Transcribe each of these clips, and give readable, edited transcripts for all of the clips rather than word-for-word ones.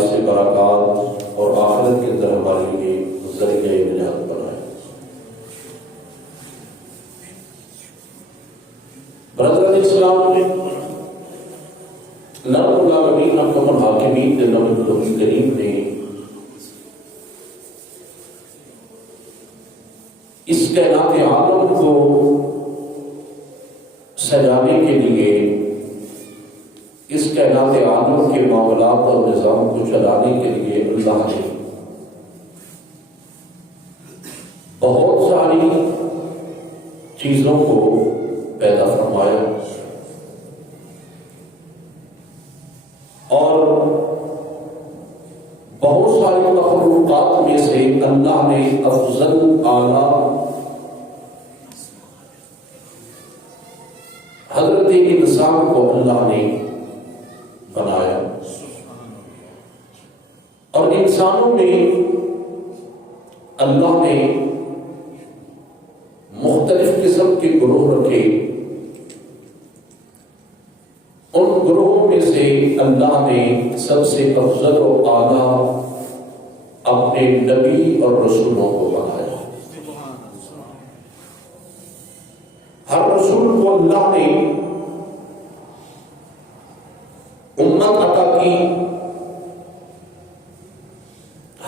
سے برکات اور آخرت کے اندر ہمارے لیے ذریعہ نجات بنائے۔ برادران اسلام، اللہ رب العالمین احکم الحاکمین جناب نبی کریم نے اس کائنات عالم کو سجانے کے لیے، اس کائنات عالم کے معاملات اور نظام کو چلانے کے لیے اللہ نے بہت ساری چیزوں کو پیدا فرمایا، اور بہت ساری مخلوقات میں سے اللہ نے افضل اعلیٰ حضرت انسان کو اللہ نے بنایا، اور انسانوں میں اللہ نے مختلف قسم کے گروہ رکھے۔ ان گروہوں میں سے اللہ نے سب سے افضل و اعلیٰ اپنے نبی اور رسولوں کو بنایا۔ ہر رسول کو اللہ نے امت عطا کی،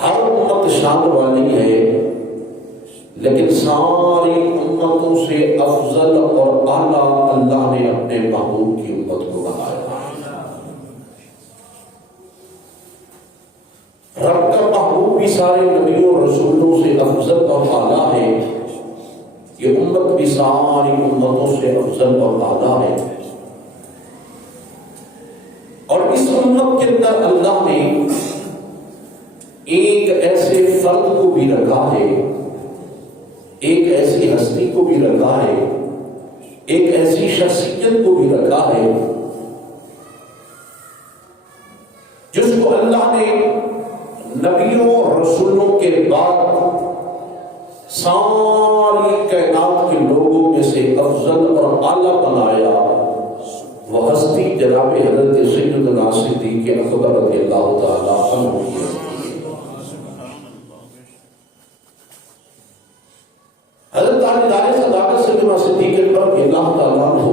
ہر امت شان والی ہے، لیکن ساری امتوں سے افضل اور اعلیٰ اللہ نے اپنے محبوب کی امت کو بنایا۔ رب کا محبوب بھی سارے نبیوں اور رسولوں سے افضل اور اعلیٰ ہے، یہ امت بھی ساری امتوں سے افضل اور اعلیٰ ہے، اور اس امت کے اندر اللہ نے ایک ایسے فرد کو بھی رکھا ہے، ایک ایسی ہستی کو بھی رکھا ہے، ایک ایسی شخصیت کو بھی رکھا ہے جس کو اللہ نے نبیوں اور رسولوں کے بعد ساری کائنات کے لوگوں میں سے افضل اور اعلیٰ بنایا۔ وہ ہستی جناب حضرت سیدنا صدیق اکبر رضی اللہ تعالیٰ عنہ کی۔ حضرت تاجدار صداقت سیدنا صدیق اکبر رضی اللہ تعالیٰ عنہ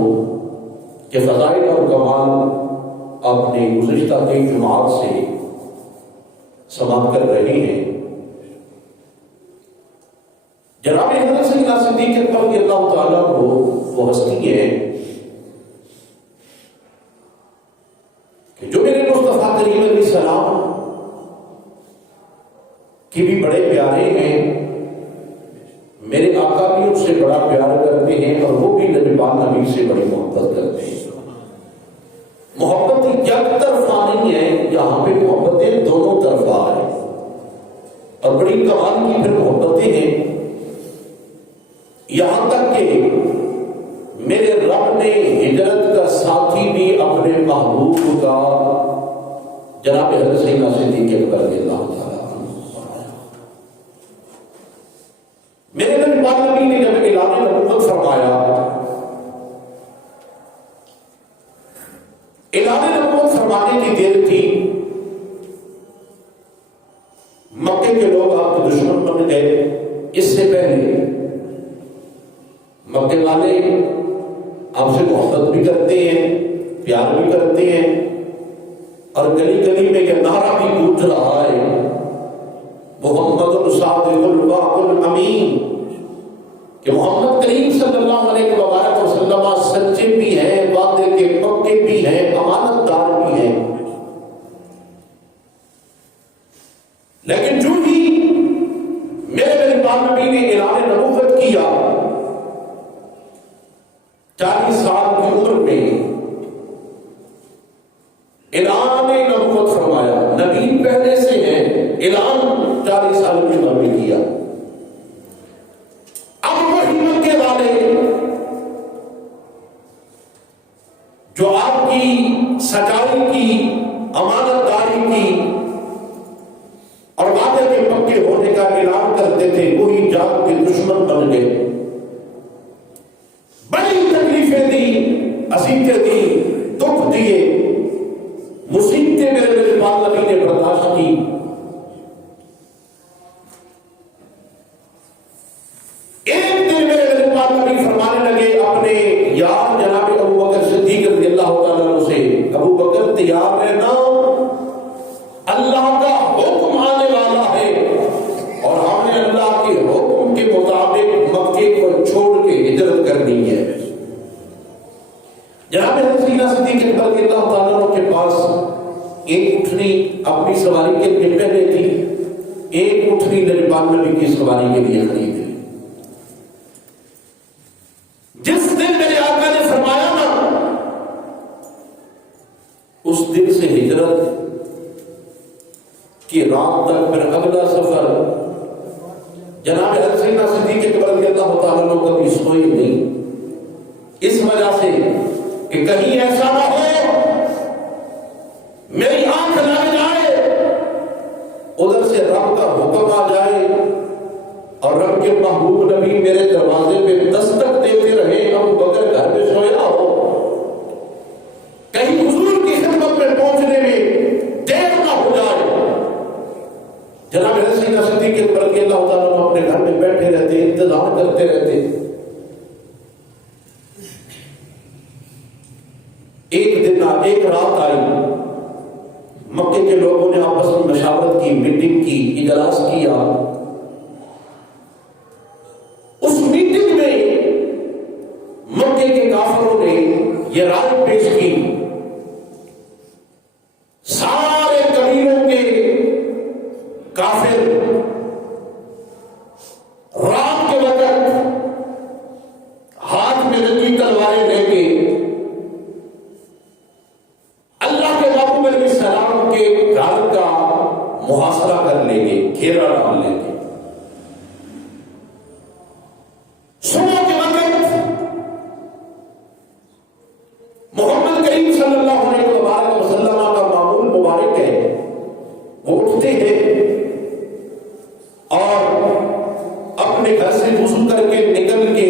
کے فضائل اور کمال آپ نے گزشتہ 3 جمعات سے سماعت کر رہے ہیں۔ جناب حضرت سیدنا صدیق اکبر رضی اللہ تعالیٰ عنہ وہ ہستی ہے کہ جو میرے مصطفیٰ کریم علیہ السلام کی بھی بڑے پیارے ہیں، میرے آقا بھی ان سے بڑا پیار کرتے ہیں، اور وہ بھی نبی نبی سے بڑی محبت کرتے ہیں۔ محبت یک طرفہ نہیں ہے، یہاں پہ محبتیں دونوں طرفہ ہیں، اور بڑی کمال کی پھر محبتیں ہیں، یہاں تک کہ میرے رب نے ہجرت کا ساتھی بھی اپنے محبوب کا جناب حضرت سیدنا صدیق اکبر رضی اللہ تعالیٰ عنہ۔ میرے نبی پاک نبی نے جب اعلان نبوت فرمایا، اعلان نبوت فرمانے کی دیر تھی، مکے کے لوگ آپ کے دشمن بن گئے۔ اس سے پہلے مکے والے آپ سے محبت بھی کرتے ہیں، پیار بھی کرتے ہیں، اور گلی گلی میں یہ نعرہ بھی گونج رہا ہے، محمد الصادق الوعد الامین، کہ محمد کریم صلی اللہ علیہ وآلہ وسلم سچے بھی ہیں، وعدے کے پکے بھی ہیں، امانت دار بھی ہیں۔ لیکن جو ہی میرے پاک نبی نے اعلان نبوت کیا، 40 سال کی عمر میں اعلان نبوت فرمایا، نبی پہلے سے ہیں، اعلان 40 سال کی عمر میں کیا۔ اب وہی مکے والے جو آپ کی سچائی کی، امانت داری کی اور وعدے کے پکے ہونے کا اعلان کرتے تھے، وہی جان کے دشمن بن گئے، بڑی تکلیفیں دی، اذیتیں دی، دکھ دیے، مصیبتیں میرے پاک نبی نے برداشت کی. ایک دن میرے نبی پاک نبی فرمانے لگے اپنے یار جناب ابو بکر صدیق رضی اللہ تعالیٰ عنہ سے، ابو بکر تیار رہنا، اللہ کا حکم آنے والا ہے اور ہم نے اللہ کے حکم کے مطابق مکے کو چھوڑ کے ہجرت کرنی ہے. جناب حضرت صدیق اکبر رضی اللہ تعالیٰ عنہ کے پاس ایک اٹھنی اپنی سواری کے لیے پہلے تھی، ایک اٹھنی نبی پاک نبی کی سواری کے لیے خرید تھی. جس دن میرے آقا نے فرمایا نا، اس دن سے ہجرت کی رات تک پھر اگلا سفر جناب حضرت صدیق اکبر رضی اللہ تعالیٰ عنہ کبھی سوئی نہیں، اس وجہ سے کہ کہیں ایسا نہ ہو میری آنکھ لگ جائے، ادھر سے رب کا حکم آ جائے اور رب کے محبوب نبی میرے دروازے پہ دستک دیتے رہے، ابو بکر گھر میں سویا ہو، کہیں حضور کی خدمت میں پہنچنے میں دیر نہ ہو جائے. جناب حضرت صدیق اکبر رضی اللہ تعالیٰ عنہ اپنے گھر میں بیٹھے رہتے، انتظار کرتے رہتے. ایک دن ایک رات آئی، مکے کے لوگوں نے آپس میں مشاورت کی، میٹنگ کی، اجلاس کیا. اس میٹنگ میں مکے کے کافروں نے یہ رائے پیش کی، سارے قبیلوں کے کافر رات کے وقت ہاتھ میں ننگی تلواریں لے کے اللہ کے محبوب علیہ السلام کے گھر کا محاصرہ کر لیں گے، گھیرا ڈال لیں گے. صبح کے وقت محمد کریم صلی اللہ علیہ وسلم کا معمول مبارک ہے، وہ اٹھتے ہیں اور اپنے گھر سے وضو کر کے نکل کے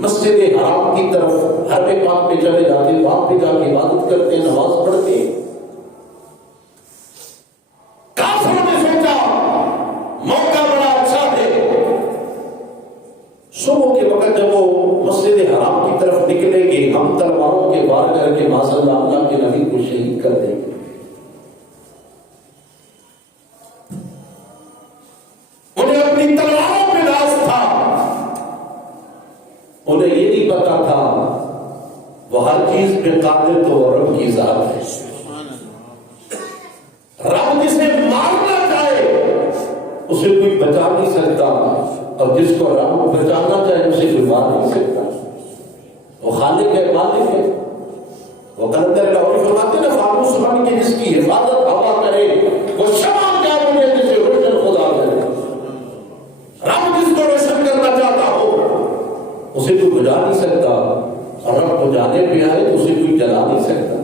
مسجد حرام کی طرف حرم پاک میں چلے جاتے، وہاں پہ جا کے عبادت کرتے، نماز پڑھتے. کافروں نے سوچا موقع بڑا اچھا ہے. صبح کے وقت جب وہ مسجد حرام کی طرف نکلیں گے، ہم تلواروں کے وار کر کے معاذ اللہ کے نبی کو شہید کر دیں گے. انہیں اپنی تلواروں پہ ناز تھا، انہیں یہ نہیں پتا تھا وہ ہر چیز پہ قادر تو رب کی ذات ہے. رب جسے مارنا چاہے اسے کوئی بچا نہیں سکتا، اور جس کو رب بچانا چاہے اسے کوئی مار نہیں سکتا. وہ خالق ہے، مالک ہے. وہ کلندر لاہوری فرماتے ہیں نا، فانوس بن کے جس کی حفاظت ہوا کرے وہ شمع کیا بنے جسے روشن خدا کرے. رب جس کو روشن کرنا چاہتا ہو اسے کوئی بجا نہیں سکتا، اور رب کو جانے پہ آئے تو اسے کوئی جلا نہیں سکتا،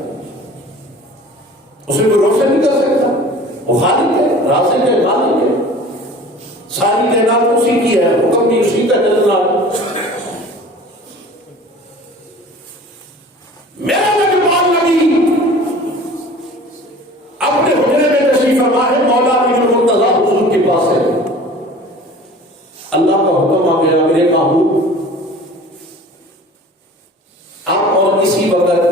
اسے کوئی روشن نہیں کر سکتا. وہ خالق ہے، رازق ہے، مالک ہے. ساری کائنات اسی کی ہے، حکم بھی اسی کا چلنا. میرا نبی پاک نبی اپنے حجرے میں تشریف فرما ہے، مولا علی المرتضیٰ حضور کے پاس ہے. اللہ کا حکم آ گیا، میرے محبوب آپ اور اسی وقت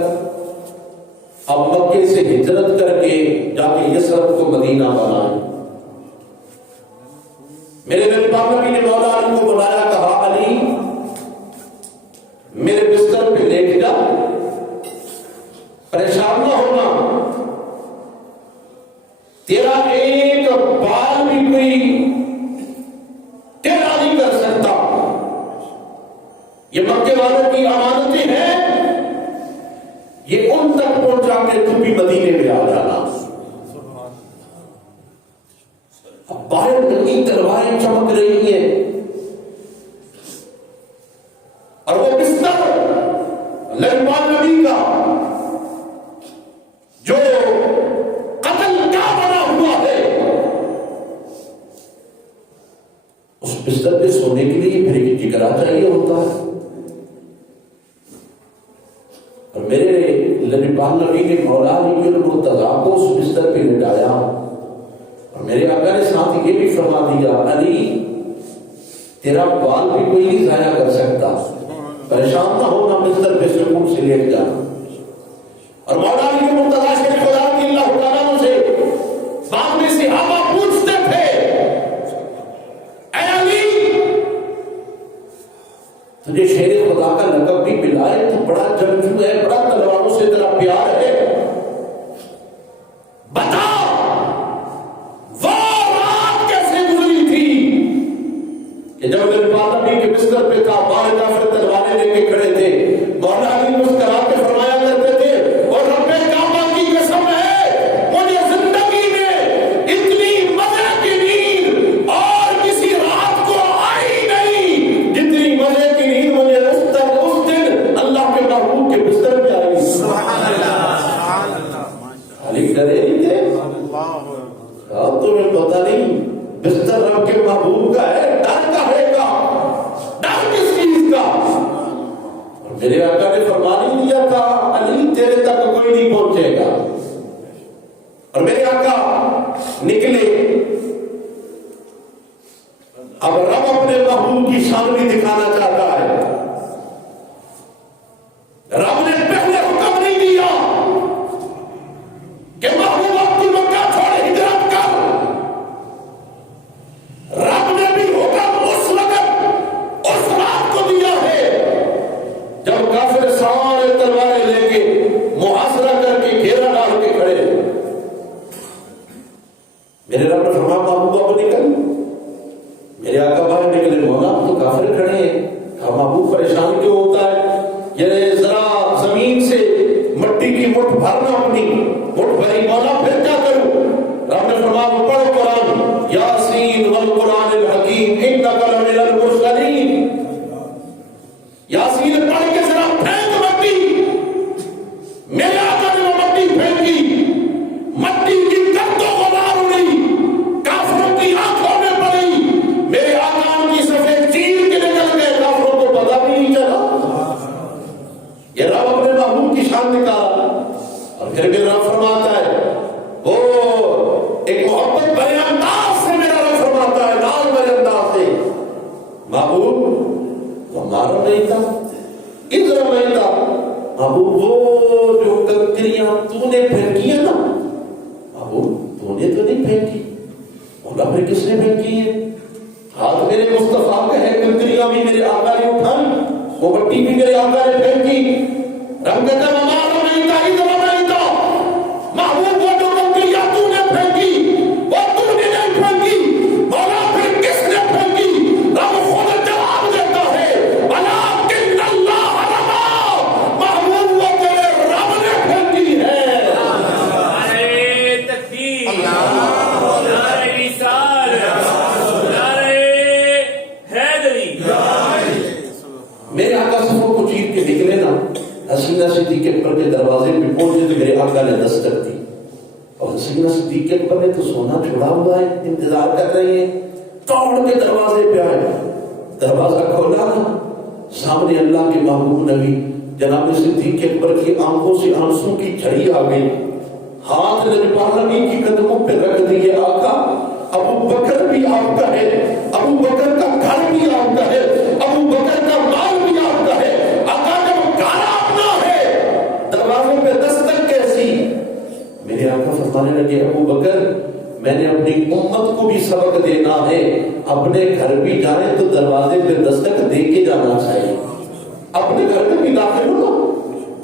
اب مکے سے ہجرت کر کے جا کے یثرب کو مدینہ بنائیں. میرے نبی پاک نبی نے مولا علی کو بلایا، کہا علی میرے بستر پہ لیٹ جا، پریشان نہ ہونا، تیرا ایک بال بھی کوئی ٹیڑھا نہیں کر سکتا. یہ مکے والوں کی امانتیں ہیں، یہ ان تک پہنچا کے تم بھی مدینے میں آ جانا. باہر ننگی تلواریں چمک رہی ہیں اور وہ بستر لقمان نبی کا جو قتل کا بنا ہوا ہے، اس بستر پہ سونے کے لیے پھر ایک جگرا چاہیے ہوتا ہے. اور میرے نبی پاک نبی نے مولا علی المرتضیٰ کو اس بستر پہ لٹایا. علی تیرا بال بھی کوئی نہیں ضائع کر سکتا، پریشان نہ ہونا، بستر پہ سکون سے لیٹ جانا۔ اور مولا علی مرتضیٰ شریف خدا کی اللہ تعالیٰ عنہ سے بعد میں صحابہ پوچھتے تھے، اے علی تجھے شیر خدا کا لقب بھی ملا ہے، تو بڑا جنگجو ہے، بڑا تلواروں سے تیرا پیار ہے، بتا وہ رات کیسے گزری تھی کہ جب میرے پاس نبی کے بستر پہ تھا، بال کافر تلواریں لے کے کھڑے تھے، مولا علی مسکرا کے فرمایا کرتے تھے، اور رب کعبہ کی قسم ہے مجھے زندگی میں اتنی مزے کی نیند اور کسی رات کو آئی نہیں جتنی مزے کی نیند مجھے اس دن اللہ کے محبوب کے بستر پہ آئی۔ سبحان اللہ، علی ڈرے نہیں تھے، تمہیں پتہ نہیں بستر رب کے محبوب کا ہے، ڈر کا ہے گا، ڈر کس چیز کا؟ میرے آقا نے فرمان ہی دیا تھا علی تیرے تک کوئی نہیں پہنچے گا، اور میرے آقا نکلے۔ اب رب اپنے محبوب کی شان بھی دکھانا چاہتا ہے، رب نے پہلے حکم نہیں دیا کہ محبوب اب تو مکہ چھوڑ ہجرت کر، رب نے بھی حکم اس وقت اس رات کو دیا ہے جب کافر سارے تلواریں لے کے محاصرہ کر کے گھیرا ڈال کے کھڑے۔ میرے رب نے فرمایا محبوب اب نکل، میرے آقا باہر نکلے، مولا تو کافر کھڑے ہیں، کہا محبوب پریشان کیوں ہوتا ہے؟ یہ ذرا زمین سے مٹی کی مٹھ بھرنا، اپنی مٹھ بھری، مولا پھر کیا کروں؟ رب نے فرمایا پڑھو قرآن، یاسین والقرآن الحکیم انک لمن المرسلین، یاسین پڑھ کے ذرا پھینک مٹی۔ میرے آقا نے وہ مٹی پھینکی، مٹی کی گرد و غبار اڑی، کافروں کی آنکھوں میں پڑی، میرے آقا ان کی سفید چیر کے نکل گئے، کافروں کو پتہ بھی نہیں چلا۔ یہ رب اپنے محبوب کی شان نکالا، اور پھر میرا رب فرماتا ہے، وہ ایک محبت بھرے انداز سے میرا رب فرماتا ہے، ناز بھرے انداز سے، محبوب تو مارا نہیں تھا، ادھر نہیں تھا، محبوب وہ جو کنکریاں تو نے پھینکی ہیں نا، محبوب تو نے تو نہیں پھینکی، مولا پھر کس نے پھینکی ہے؟ ہاتھ میرے مصطفیٰ کا ہے، کنکریاں بھی میرے آقا نے اٹھائی، وہ مٹی بھی میرے آقا نے پھینکی، رب کہتا ہے مارا نہیں تھا، ادھر نہیں تھا، محبوب وہ جو کنکریاں تو نے پھینکی وہ تو نے نہیں پھینکی، مولا پھر کس نے پھینکی؟ رب خود جواب دیتا ہے، ولکن اللہ رمى، محبوب وہ تیرے رب نے پھینکی ہے۔ نعرہ تکبیر، نعرہ رسالت، نعرہ حیدری۔ میرے آقا سفر کو چیر کے نکلے نا، حسینہ صدیقہ اکبر کے دروازے پہ پہنچے تو میرے آقا نے دستک دی، اور حسینہ صدیقہ اکبر نے تو سونا چھوڑا ہوا ہے، انتظار کر رہی ہے، دوڑ کے دروازے پہ آئے، دروازہ کھولا، سامنے اللہ کے محبوب نبی جناب صدیق اکبر کی آنکھوں سے آنسوں کی جھڑی آ گئی، ہاتھ نجبان نبی کی قدموں پہ رکھ دیے، آقا ابو بکر بھی آپ کا ہے، ابو بکر کا گھر بھی آپ کا ہے، ابو بکر کا مال بھی آپ کا ہے، آقا جب گھر اپنا ہے دروازے پہ دستک کیسی؟ میرے آقا فرمانے لگے، ابو بکر میں نے اپنی امت کو بھی سبق دینا ہے، اپنے گھر بھی جائیں تو دروازے پہ دستک دے کے جانا چاہیے، اپنے گھر میں بھی داخل ہو نا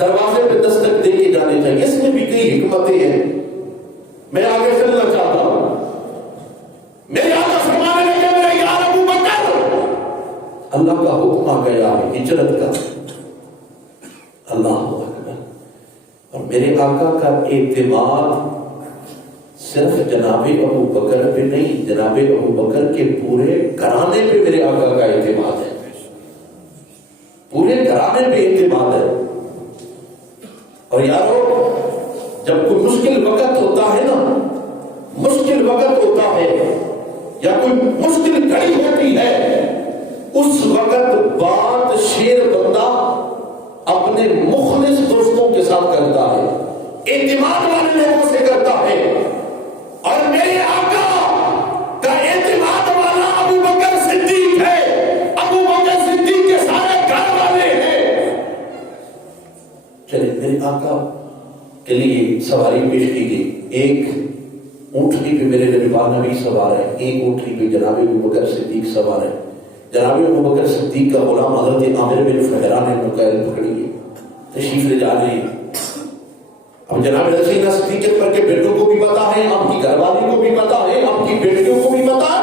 دروازے پہ دستک دے کے جانے چاہیے، اس میں بھی کئی حکمتیں ہیں، میں آگے چلنا چاہتا ہوں۔ میرے آقا فرمانے لگے، میرے یار ابو بکر، اللہ کا حکم آ گیا ہے ہجرت کا، اللہ اکبر، اور میرے آقا کا اعتماد صرف جناب ابو بکر پہ نہیں، جناب ابو بکر کے پورے گھرانے پہ میرے آقا کا اعتماد ہے، پورے گھرانے پہ اعتماد ہے۔ اور یارو جب کوئی مشکل وقت ہوتا ہے نا، مشکل وقت ہوتا ہے یا کوئی مشکل گھڑی ہوتی ہے، اس وقت بات شیر بندہ اپنے مخلص دوستوں کے ساتھ کرتا ہے، اعتماد والے لوگوں سے کرتا ہے، اور میرے آقا کا اعتماد والا ابو آقا کے لیے سواری پیش کی گئی. ایک اونٹنی پہ میرے نبی پاک نبی سوار ہے, ایک اونٹنی پہ جناب ابوبکر صدیق سوار ہے. جناب ابوبکر صدیق کا غلام حضرت عامر بن فہرہ نے نقیل پکڑی ہے, تشریف لے جا رہے ہیں. اب جناب رسول صدیق اکبر کے بیٹوں کو بھی پتا ہے, آپ کی گھر والی کو بھی پتا ہے, آپ کی بیٹیوں کو بھی پتا ہے.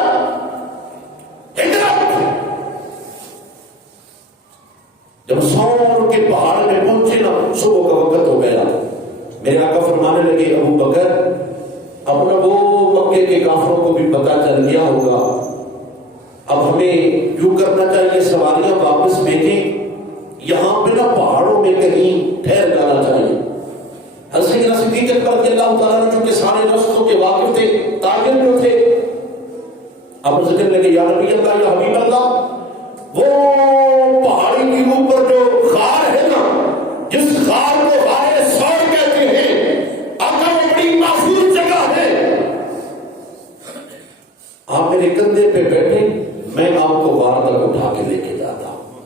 جب سور کے پہاڑ میں پہنچے نا, صبح کا وقت ہو گیا. میرے آقا فرمانے لگے ابو بکر اپنا وہ مکے کے کافروں کو بھی پتا چل گیا ہوگا, اب ہمیں یوں کرنا چاہیے سواریاں واپس بھیجیں, یہاں پہ نا پہاڑوں میں کہیں ٹھہر جانا چاہیے. حضرت صدیق اکبر رضی اللہ تعالیٰ عنہ چونکہ سارے رستوں کے واقف تھے, تاجر جو تھے, اب ذکر لگے یا نبی اللہ یا حبیب اللہ, وہ پہاڑی کے اوپر جو غار ہے نا, جس غار کو غار سور کہتے ہیں, آقا وہ بڑی محفوظ جگہ ہے, آپ میرے کندھے پہ بیٹھے, میں آپ کو غار تک اٹھا کے لے کے جاتا ہوں.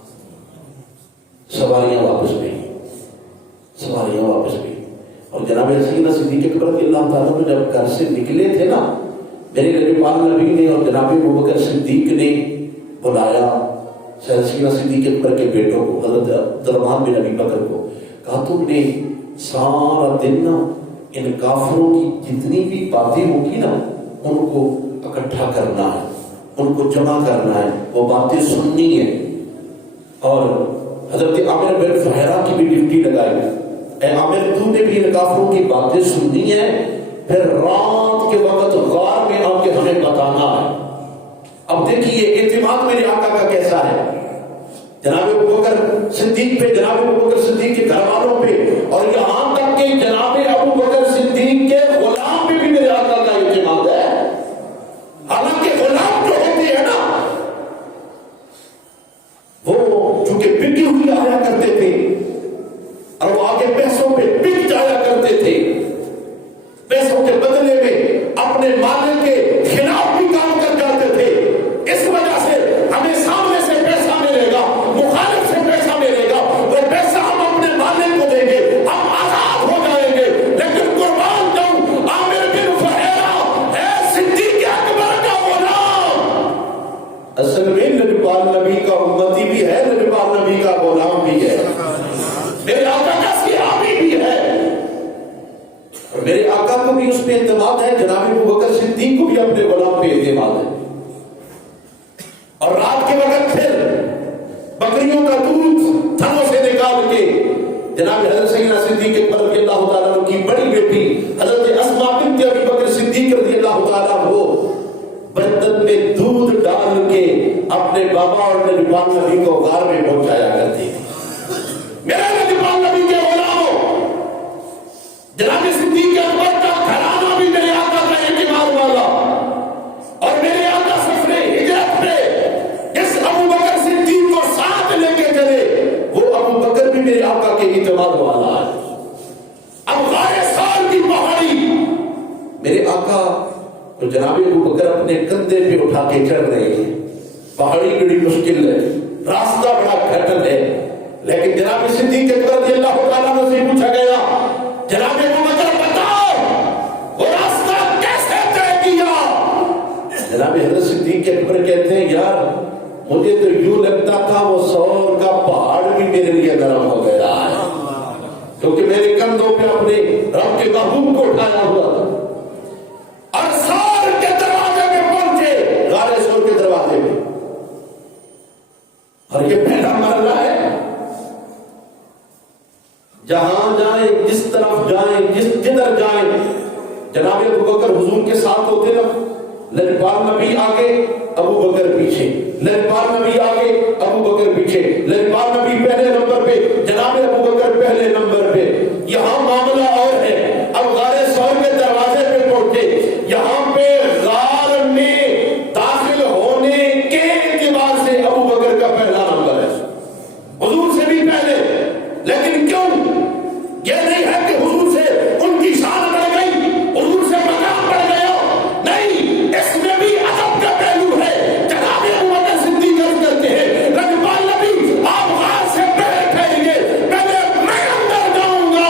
سواریاں واپس گئی, سواریاں واپس گئی. اور جناب سیدنا صدیق اکبر رضی اللہ تعالیٰ نے جب گھر سے نکلے تھے نا, میرے نبی پاک نبی نے اور جناب ابوبکر صدیق نے بلایا سیدنا صدیق اکبر کے بیٹوں کو, حضرت عبدالرحمن بن ابی بکر کو, کہا تم نے سارا دن نا ان کافروں کی جتنی بھی باتیں ہوگی نا ان کو اکٹھا کرنا ہے, ان کو جمع کرنا ہے, وہ باتیں سننی ہے. اور حضرت عامر بن فہرہ کی بھی ڈیوٹی لگائی, اے عامر تو نے بھی ان کافروں کی باتیں سننی ہے, پھر رات کے وقت غار میں آ کے ہمیں بتانا ہے. اب دیکھیے اعتماد میرے آقا کا کیسا ہے, جناب ابوبکر صدیق پہ, جناب ابوبکر صدیق کے گھر والوں پہ, اور یہاں تک کہ جناب ابوبکر صدیق کے غلام پہ بھی میرے آقا کا اعتماد ہے. حالانکہ غلام جو ہوتے ہیں نا وہ چونکہ بکی ہوئی آیا کرتے تھے, اور وہ آگے پیسوں پہ بک جایا کرتے تھے, پیسوں کے بدلے میں اپنے مالک کے خلاف بھی کام کر جاتے تھے. اس وجہ سے ہمیں سامنے سے پیسہ ملے گا, مخالف سے پیسہ ملے گا, وہ پیسہ ہم اپنے مالک کو دیں گے, ہم آزاد ہو جائیں گے. لیکن قربان جاؤں عامر بن فہرہ ہے صدیق اکبر کا غلام, اصل میں نبی پاک نبی کا امتی بھی ہے, نبی پاک نبی کا غلام بھی ہے, میرے آقا کا صحابی بھی ہے. اور میرے آقا کو بھی اس پہ اعتماد ہے, جناب ابوبکر صدیق کو بھی اپنے غلام پہ اعتماد ہے. اور رات کے وقت پھر بکریوں کا دودھ تھنوں سے نکال کے جناب حضرت سیدنا صدیق اکبر رضی اللہ تعالیٰ عنہ کی بڑی بیٹی حضرت اسماء بنت ابی بکر صدیق رضی اللہ تعالیٰ عنہ برتن میں دودھ ڈال کے اپنے بابا اور نبی پاک نبی کو غار میں پہنچایا کرتی تھی. میرے نبی پاک نبی کے غلاموں, جناب صدیق اکبر کا گھرانہ بھی میرے آقا کا اعتماد والا, اور میرے آقا سفر ہجرت پہ جس ابوبکر صدیق کو ساتھ لے کے چلے, وہ ابوبکر بھی میرے آقا کے اعتماد والا ہے. اب غار سال کی پہاڑی میرے آقا تو جناب ابوبکر اپنے کندھے پہ اٹھا کے چڑھ رہے ہیں. پہاڑی بڑی مشکل ہے, راستہ بڑا کھٹن ہے, لیکن جناب صدیق اکبر رضی اللہ تعالیٰ عنہ سے پوچھا گیا, جناب ابوبکر بتاؤ وہ راستہ کیسے طے کیا؟ جناب حضرت صدیق اکبر کہتے ہیں یار مجھے تو یوں لگتا تھا وہ سور کا پہاڑ بھی میرے لیے نرم ہو گیا ہے, کیونکہ میرے کندھوں پہ اپنے رب کے محبوب کو اٹھایا ہوا تھا. اور سور کے دروازے میں پہنچے, غار سور کے دروازے میں, اور یہ پہلا مرحلہ ہے. جہاں جائیں, جس طرف جائیں, جدھر جائیں, جناب ابوبکر حضور کے ساتھ ہوتے نا, نبی پاک نبی آگے ابوبکر پیچھے, نبی پاک نبی آگے ابوبکر پیچھے, نبی پاک نبی پہلے نمبر پہ, جناب ابوبکر پہلے نمبر پہ. یہاں معاملہ اور ہے. اب غار سور کے دروازے پہ پہنچے, یہاں پہ غار میں داخل ہونے کے اعتبار سے ابوبکر کا پہلا نمبر ہے, حضور سے بھی پہلے. لیکن کیوں؟ یہ نہیں ہے کہ حضور سے ان کی شان بڑھ گئی, حضور سے مقام بڑھ گیا, نہیں, اس میں بھی ادب کا پہلو ہے. جناب ابوبکر صدیق کرتے ہیں نبی پاک نبی آپ غار سے پہلے پھیلیں گے, پہلے میں اندر جاؤں گا,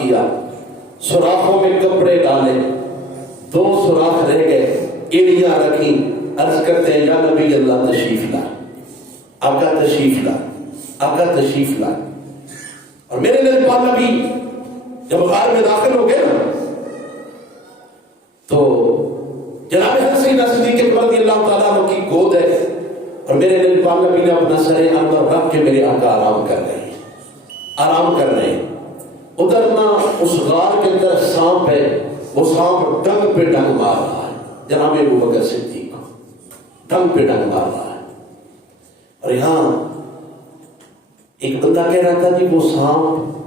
کیا, سوراخوں میں کپڑے ڈالے, 2 سوراخ رہ گئے, ایڑیاں رکھی, عرض کرتے ہیں یا نبی اللہ تشریف لا, آقا تشریف لا, آقا تشریف لا. اور میرے نبی پاک نبی جب غار میں داخل ہو گئے نا تو جناب حسین صدیق اکبر رضی اللہ تعالیٰ عنہ کی گود ہے اور میرے نبی پاک نبی نے اپنا سر اندر رکھ کے میرے آقا آرام کر رہے ہیں, آرام کر رہے ہیں. ادھر نہ اس غار کے اندر سانپ ہے, وہ سانپ ڈنگ پہ ڈنگ مار رہا ہے جناب ابو بکر صدیق کو, ڈنگ پہ ڈنگ مار رہا ہے. اور یہاں ایک بندہ کہہ رہا تھا کہ وہ سانپ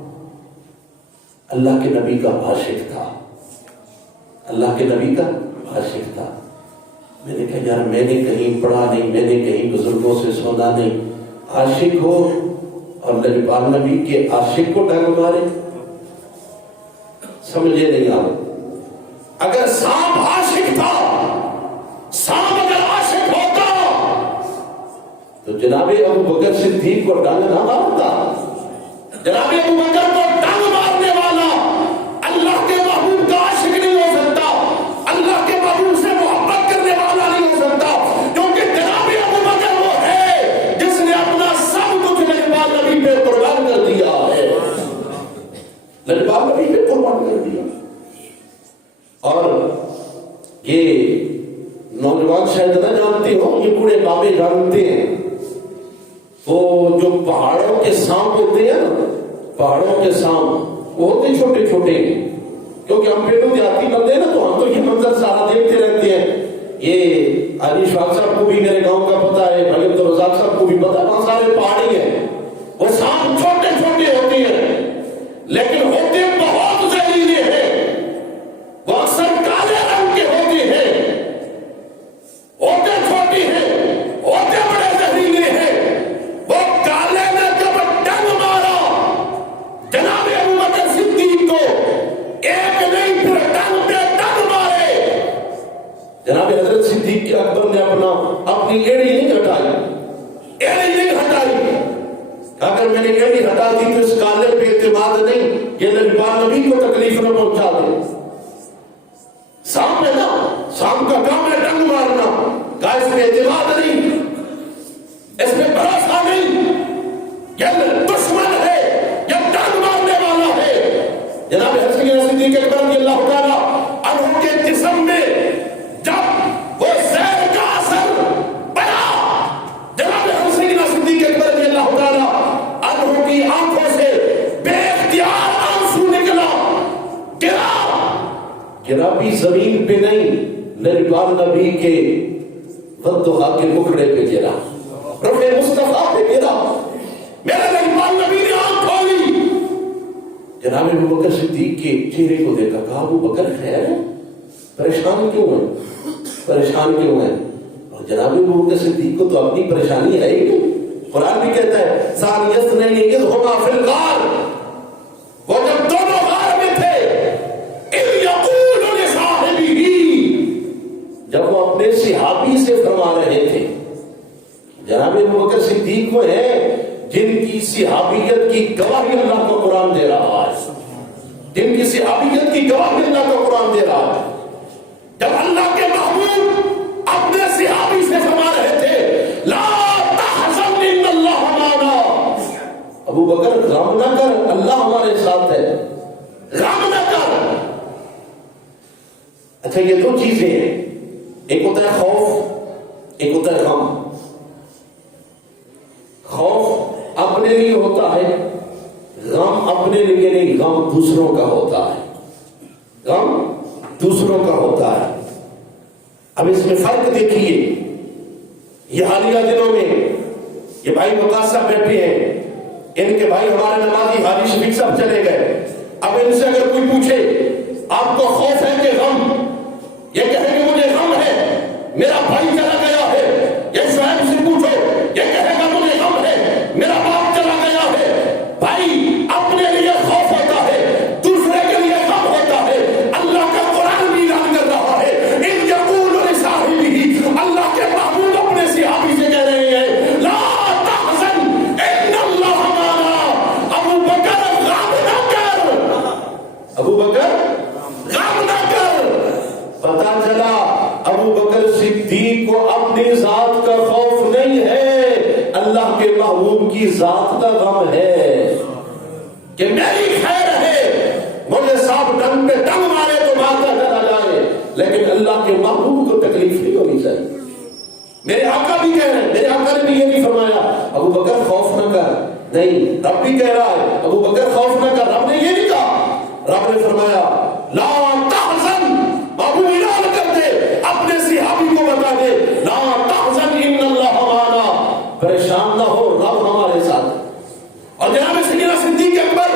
اللہ کے نبی کا عاشق تھا, اللہ کے نبی کا عاشق تھا. میں نے کہا یار میں نے کہیں پڑھا نہیں, میں نے کہیں بزرگوں سے سنا نہیں, عاشق ہو اور نبی پاک نبی کے عاشق کو ڈنگ مارے, سمجھے نہیں آپ. اگر سانپ عاشق تھا, سانپ اگر عاشق ہوتا تو جناب ابو بکر صدیق کو ڈنگ نہ مارتا. جناب ابو بکر کو ڈنگ مارنے والا اللہ کے محبوب کا عاشق نہیں ہو سکتا, اللہ کے محبوب سے محبت کرنے والا نہیں ہو سکتا, کیونکہ جناب ابو بکر وہ ہے جس نے اپنا سب کچھ نبی پاک نبی پہ قربان کر دیا ہے, نبی پاک نبی پہ قربان کر دیا. اور یہ نوجوان شاید نہ جانتے ہو, یہ بوڑھے بابے جانتے ہیں, وہ جو پہاڑوں کے سانپ ہوتے ہیں نا, پہاڑوں کے سانپ وہ ہوتے چھوٹے چھوٹے, کیونکہ ہم پیڑوں دیہاتی بندے نا تو ہم تو یہ منظر سارا دیکھتے رہتے ہیں. یہ علی شاہ صاحب کو بھی میرے گاؤں کا پتہ ہے, بھائی عبد الرزاق صاحب کو بھی پتہ ہے, وہاں سارے پہاڑی ہیں. وہ سانپ چھوٹے چھوٹے ہوتے ہیں لیکن ہوتے بہت زہریلے ہیں. وہ اکثر کالے رنگ کے ہوتے ہیں, ہوتے چھوٹے ہیں, ہوتے بڑے زہریلے ہیں. وہ کالے نے جب ڈنگ مارا جناب ابو بکر صدیق کو, ایک نہیں پھر ڈنگ پہ ڈنگ مارے. جناب حضرت صدیق اکبر نے اپنی ایڑی نہیں ہٹائی, ایڑی نہیں ہٹائی. اگر میں نے ایڑی ہٹا دی تو اس کالے پہ اعتماد نہیں, یہ نبی پاک نبی کو تکلیف نہ پہنچا دے. سامنے نا سام کا کام ہے ڈنگ مارنا, کا اس میں اعتماد نہیں, اس میں بھروسہ نہیں, یہ دشمن ہے, یہ ڈنگ مارنے والا ہے. جناب حسین صدیق اکبر رضی اللہ تعالیٰ عنہ کے جسم میں جب وہ زہر کا اثر پڑا, جناب حسین صدیق اکبر رضی اللہ تعالیٰ عنہ کی آنکھوں سے بے اختیار آنسو نکلا, گرا بھی زمین پہ نہیں, نبی پاک نبی کے والدہا کے مکھڑے پہ گرا, رفع مصطفیٰ پہ گرا. میرے نبی پاک نبی نے آنکھ کھولی, جناب ابو بکر صدیق کے چہرے کو دیکھا, کہا ابو بکر خیر ہے, پریشان کیوں ہیں, پریشان کیوں ہیں. اور جناب ابو بکر صدیق کو تو اپنی پریشانی ہے ہی نہیں. قرآن بھی کہتا ہے ثانی اثنین اذ ہما فی الغار, وہ جب دونوں غار میں تھے, جب وہ اپنے صحابی سے فرما رہے تھے. جناب ابو بکر صدیق وہ ہیں جن کی صحابیت کی گواہی اللہ کو قرآن دے رہا ہے, جن کی صحابیت کی گواہی اللہ کو قرآن دے رہا ہے. جب اللہ کے محبوب اپنے صحابی سے فرما رہے تھے لا تحزن ان اللہ معنا, ابو بکر غم نہ کر, اللہ ہمارے ساتھ ہے, غم نہ کر. اچھا یہ دو چیزیں ہیں, ایک ہوتا ہے خوف, ایک ہوتا ہے غم. خوف اپنے لیے ہوتا ہے, غم اپنے لیے نہیں, غم دوسروں کا ہوتا ہے, غم دوسروں کا ہوتا ہے. اب اس میں فرق دیکھیے, یہ حالیہ دنوں میں یہ بھائی وقاص صاحب بیٹھے ہیں, ان کے بھائی ہمارے نمازی حاجی شفیق صاحب چلے گئے. اب ان سے اگر کوئی پوچھے آپ کو خوف ہے کہ غم, یہ کہے کہ مجھے غم ہے, میرا بھائی چلا گیا ہے. یہ شعیب سے پوچھو, یہ کہے گا مجھے غم ہے, میرا باپ چلا گیا ہے. بھائی اپنے لیے خوف ہوتا ہے, دوسرے کے لیے غم ہوتا ہے. اللہ کا قرآن بھی اعلان کر رہا ہے ان یقول لصاحبہ, اللہ کے محبوب اپنے صحابی سے کہہ رہے ہیں لا تحزن ان اللہ معنا, ابو بکر غم نہ کر, اللہ کے محبوب کی ذات کا غم ہے کہ میری خیر ہے، مجھے صاحب ڈنگ پہ ڈنگ مارے تو مارتا چلا جائے، لیکن اللہ کے محبوب کو تکلیف نہیں ہونی چاہیے۔ میرے آقا بھی کہہ رہے ہیں، میرے آقا نے بھی یہ نہیں فرمایا ابو بکر خوف نہ کر، نہیں، رب بھی کہہ رہا ہے ابو بکر خوف نہ کر، رب نے یہ نہیں کہا، رب نے فرمایا لا تحزن، ابو اعلان کر دے، اپنے صحابی کو بتا دے لا تحزن ان اللہ معنا، پریشان نہ ہو، رب ہمارے ساتھ۔ اور جناب سیدنا صدیق اکبر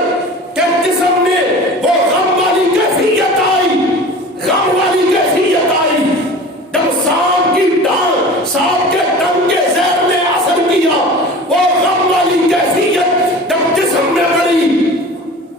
کے جسم میں وہ غم والی کیفیت آئی، غم والی کیفیت آئی، جب سانپ کی ڈانٹ، سانپ کے ڈنگ کے زہر نے اثر کیا، وہ غم والی کیفیت جب جسم میں بڑھی،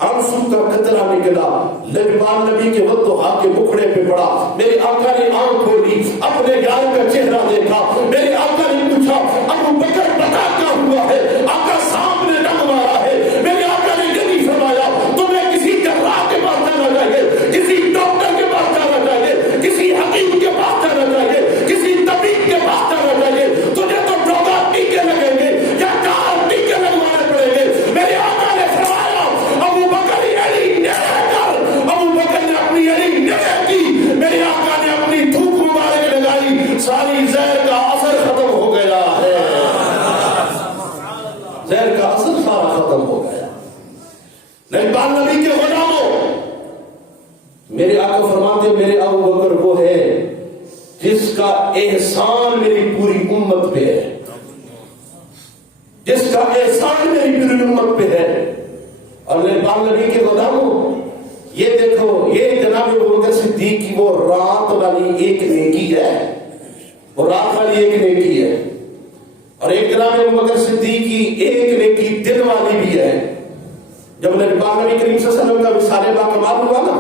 آنسو کا قطرہ نکلا، لبان نبی کے وضحا کے مکھڑے پہ پڑا، میرے آقا نے آنکھ کھولی، اپنے یار کا چہرہ دیکھا، میرے آقا نے پوچھا ابو بکر پتا کیا ہوا ہے؟ آقا سامنے ڈنگ مارا ہے۔ میرے آقا نے یہ نہیں فرمایا تمہیں کسی جراح کے پاس جانا چاہیے، کسی ڈاکٹر کے پاس جانا چاہیے، کسی حکیم کے پاس جانا چاہیے، کسی طبیب کے پاس جانا چاہیے، تجھے تو ڈوگا ٹیکے لگیں گے یا 4 ٹیکے لگوانے پڑیں گے۔ میرے آقا نے فرمایا ابو بکر علی نیڑے کر، ابو بکر نے اپنی علی نیڑے کی، میرے آقا نے اپنی تھوک مبارک لگائی، ساری زہر کا اثر ختم ہو گیا ہے، زہر کا اثر سارا ختم ہو گیا۔ نبی نبی کے غلاموں، میرے آقا فرماتے میرے ابو بکر وہ ہے جس کا احسان میری پوری امت پہ ہے، جس کا احسان میری پوری امت پہ ہے۔ اور نبی کے غلاموں یہ دیکھو، یہ جناب ابو بکر صدیق کی وہ رات والی ایک نیکی ہے، وہ رات والی ایک نیکی ہے، اور ایک جناب ابو بکر صدیق کی ایک نیکی دل والی بھی ہے۔ جب نبی کریم صلی اللہ علیہ وسلم کا وصال باکمال ہوا نا،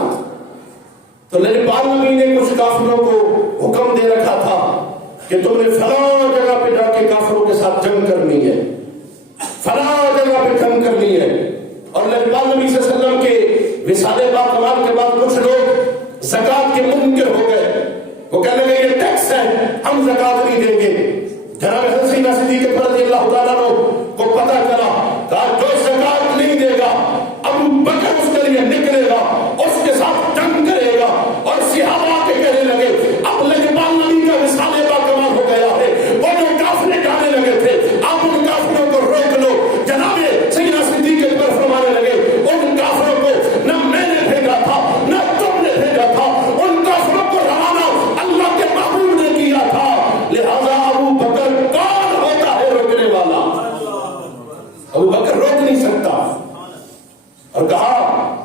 تو نبی نے کچھ کافروں کو حکم دے رکھا تھا کہ تم نے فلاں جگہ پہ جا کے کافروں کے ساتھ جنگ کرنی ہے، فلاں جگہ پہ جنگ کرنی ہے۔ اور نبی صلی اللہ علیہ وسلم کے وصال باکمال کے بعد کچھ لوگ زکات کے منکر ہو گئے، وہ کہنے لگے یہ ٹیکس ہے، ہم زکات نہیں دیں گے۔ جناب حضرت سیدنا صدیق اکبر رضی اللہ تعالیٰ عنہ کو پتہ چلا، کہا جو زکات نہیں دے گا ابو بکر اس کے لیے نکلے گا، اس کے ساتھ جنگ کرے گا۔ اور صحابہ کے کہنے لگے اب لجبان نبی کا وصال باکمال ہو گیا ہے، وہ جو کافر جانے لگے تھے آپ ان کافروں کو روک لو۔ جناب سیدنا صدیق اکبر فرمانے لگے ان کافروں کو نہ میں نے بھیجا تھا نہ تم نے بھیجا تھا، ان کافروں کو روانہ اللہ کے محبوب نے کیا تھا، لہذا ابو بکر کون ہوتا ہے روکنے والا؟ ابو بکر روک نہیں سکتا۔ اور کہا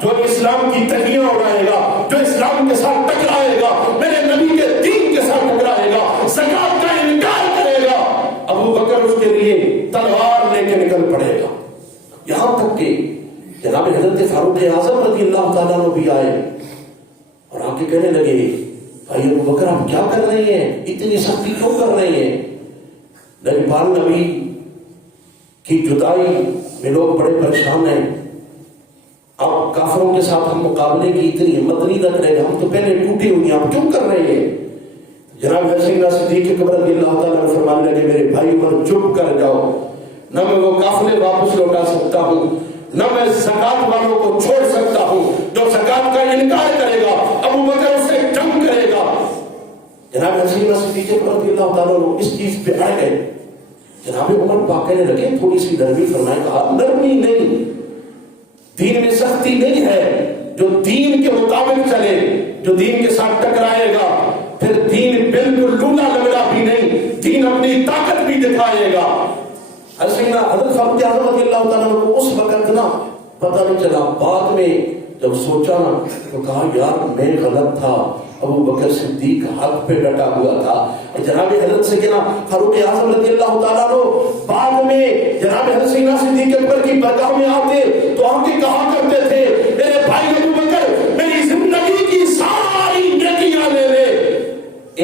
جو اسلام کی تکیاں اڑائے گا، جو اسلام کے ساتھ ٹکرائے گا، میرے نبی کے دین کے ساتھ ٹکرائے گا، زکات کا انکار کرے گا، ابو بکر اس کے لیے تلوار لے کے نکل پڑے گا۔ یہاں تک کہ جناب حضرت فاروق اعظم رضی اللہ تعالیٰ عنہ بھی آئے اور آ کے کہنے لگے بھائی ابو بکر آپ کیا کر رہے ہیں، اتنی سختی کیوں کر رہے ہیں؟ نبی کی جدائی میں لوگ بڑے پریشان ہیں، اب کافروں کے ساتھ ہم مقابلے کی اتنی ہمت نہیں رکھ رہے، ہم تو پہلے ٹوٹے ہوئے ہیں، آپ کیوں کر رہے ہیں؟ جناب سیدنا صدیق اکبر رضی اللہ تعالیٰ نے فرمانے لگے میرے بھائی پر چپ کر جاؤ، نہ میں وہ قافلے واپس لوٹا سکتا ہوں، نہ میں زکات والوں کو چھوڑ سکتا ہوں، جو زکات کا انکار کرے گا ابو بکر اس سے جنگ کرے گا۔ جناب سیدنا صدیق اکبر رضی اللہ تعالیٰ نے اس چیز پہ اڑ گئے۔ جناب عمر پاک کہنے لگے تھوڑی سی نرمی فرمائے، کہا نرمی نہیں، دین میں سختی نہیں ہے، جو دین کے مطابق چلے، جو دین کے ساتھ ٹکرائے گا پھر دین بالکل لولا لگڑا بھی نہیں، دین اپنی طاقت بھی دکھائے گا۔ حضرت فاروق اعظم رضی اللہ تعالیٰ کو اس وقت نا پتہ نہیں چلا، بعد میں جب سوچا نا تو کہا یار میں غلط تھا، ابو بکر صدیق حق پہ ڈٹا ہوا تھا۔ جناب حضرت سیدنا فاروق اعظم رضی اللہ تعالیٰ عنہ بعد میں جناب حضرت سیدنا صدیق اکبر کی برگاہ میں آتے تو آن کے کہا کرتے تھے میرے بھائی ابو بکر میری زندگی کی ساری نیکیاں لے لے،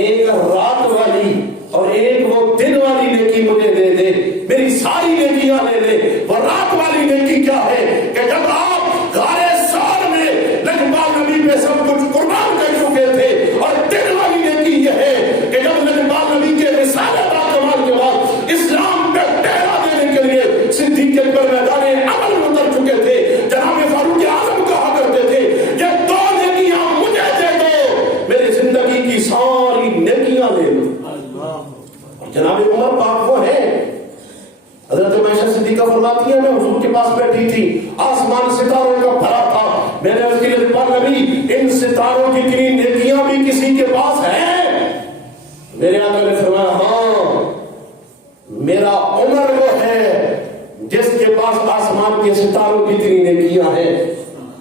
ایک رات والی اور ایک وہ دن والی نیکی مجھے دے دے، میری ساری نیکیاں لے لے۔ وہ رات والی نیکی کیا ہے کہ جب آپ غار سار میں لجبال نبی پہ سب کچھ قربان کر چکے تھے، اور دن والی نیکی یہ ہے کہ جب لجبال نبی کے رسالے باکمال کے بعد اسلام پہ ڈیرا دینے عائشہ صدیقہ فرماتی ہے میں حضور کے پاس بیٹھی تھی، آسمان ستاروں کا بھرا تھا، میں نے عرض کی نبی ان ستاروں کی اتنی نیکیاں بھی کسی کے پاس ہیں؟ میرے آقا نے فرمایا ہاں، میرا عمر وہ ہے جس کے پاس آسمان کے ستاروں کی اتنی نیکیاں ہیں۔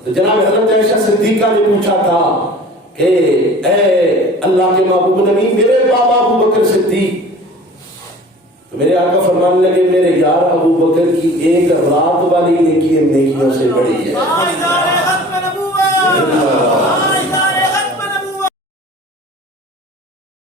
تو جناب حضرت عائشہ صدیقہ نے پوچھا تھا کہ اے اللہ کے محبوب نبی میرے بابا ابو بکر صدیق، تو میرے آقا فرمانے لگے میرے یار ابو بکر کی ایک رات والی نیکیوں سے بڑی ہے۔